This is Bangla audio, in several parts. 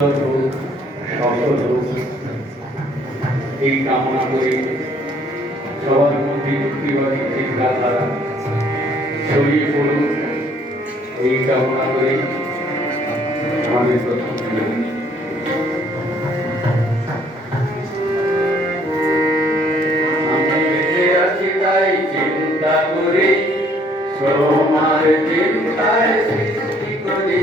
সফল হোক এই কামনা করে সবার মধ্যে যুক্তিবাদী চিন্তাধারা ছড়িয়ে পড়ুন এই কামনা করে আমাদের প্রথম আমি বেঁচে আছি তাই চিন্তা করি তোমার চিন্তায় সৃষ্টি করি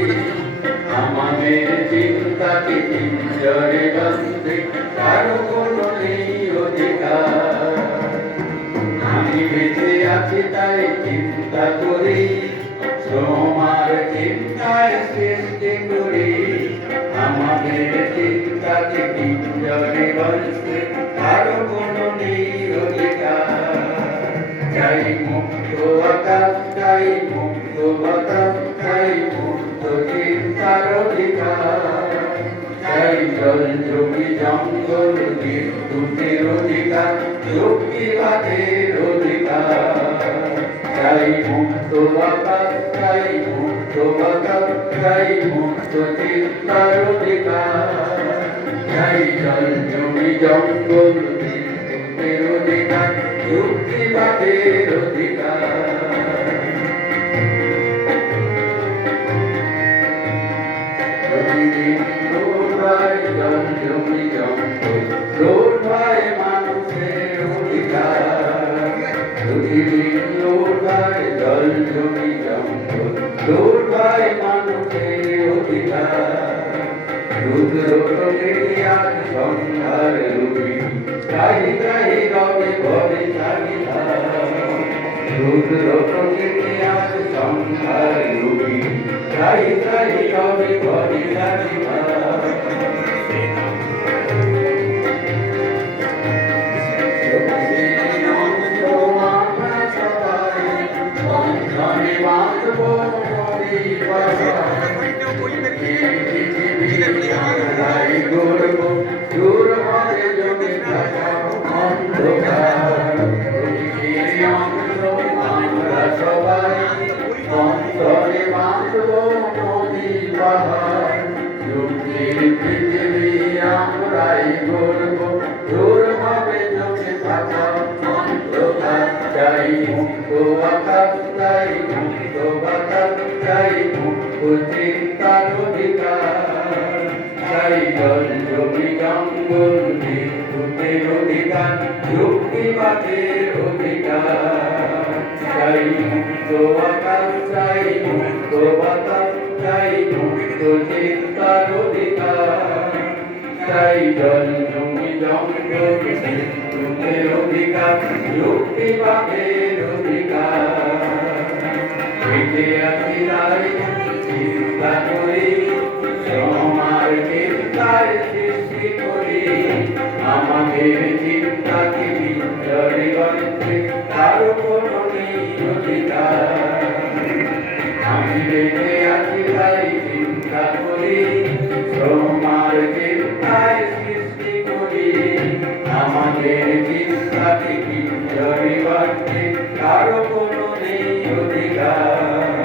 আমাদের চিন্তাকে পিঞ্জরে বন্দী কারো কোনো নেই অধিকার আমি বেঁচে আছি তাই চিন্তা করি তোমার চিন্তায় সৃষ্টি করি আমাদের চিন্তাকে পিঞ্জরে বন্দী কারো কোনো নেই অধিকার চাই মুক্ত আকাশ চাই মুক্ত বাতাস চাই মুক্ত চিন্তার অধিকার চাই জল জমি জঙ্গল বিদ্যুতের অধিকার যুক্তিবাদের অধিকার চাই মুক্ত আকাশ চাই মুক্ত বাতাস চাই মুক্ত চিন্তার অধিকার চাই জল জমি জঙ্গল বিদ্যুতের অধিকার যুক্তিবাদের অধিকার প্রতিদিন লোড হয় জল জমি জঙ্গল লোড হয় মানুষের অধিকার প্রতিদিন লোড হয় জল জমি জঙ্গল লোড হয় মানুষের অধিকার রুদ্র প্রকৃতি আর সংহার রূপী ত্রাহি ত্রাহি রবে ভবে চাহিদা রুদ্র প্রকৃতি আর সংহার রূপী ত্রাহি ত্রাহি রবে ভবে চাহিদা দূর হবে জমি থাকা অন্ধকার আমরা সবাই অন্তরে বাঁধব নদী পাহাড় যুক্তির পৃথিবী আমরাই গড়ব দূর হবে জমি থাকা অন্ধকার চাই মুক্ত আকাশ চাই মুক্ত বাতাস চাই মুক্ত চিন্তার অধিকার চাই জল জমি জঙ্গল বিদ্যুতের অধিকার যুক্তিবাদের অধিকার চাই মুক্ত আকাশ চাই মুক্ত বাতাস চাই মুক্ত চিন্তার অধিকার চাই জল জমি জঙ্গল বিদ্যুতের অধিকার যুক্তিবাদের অধিকার বেঁচে আছি তাই চিন্তা করি তোমার চিন্তায় সৃষ্টি করি আমাদের চিন্তাকে বিঞ্জরে বন্দী কারো কোনো নেই অধিকার আমি বেঁচে আছি তাই চিন্তা করি তোমার চিন্তায় সৃষ্টি করি আমাদের চিন্তাকে পিঞ্জরে বন্দী কারো কোনো নেই অধিকার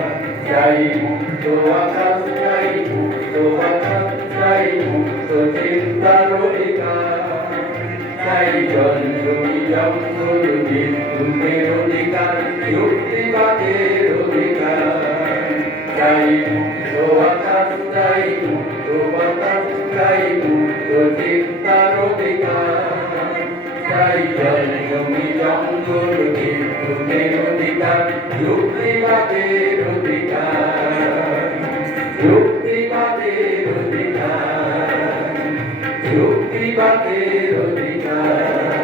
চাই মুক্ত আকাশ চাই মুক্ত বাতাস চাই মুক্ত চিন্তার অধিকার চাই জল জমি জঙ্গল বিদ্যুতের অধিকার যুক্তিবাদের অধিকার চাই মুক্ত আকাশ চাই মুক্ত বাতাস চাই মুক্ত চিন্তার অধিকার চাই জল জমি জঙ্গল বিদ্যুতের অধিকার যুক্তিবাদের অধিকার যুক্তিবাদের অধিকার যুক্তিবাদের অধিকার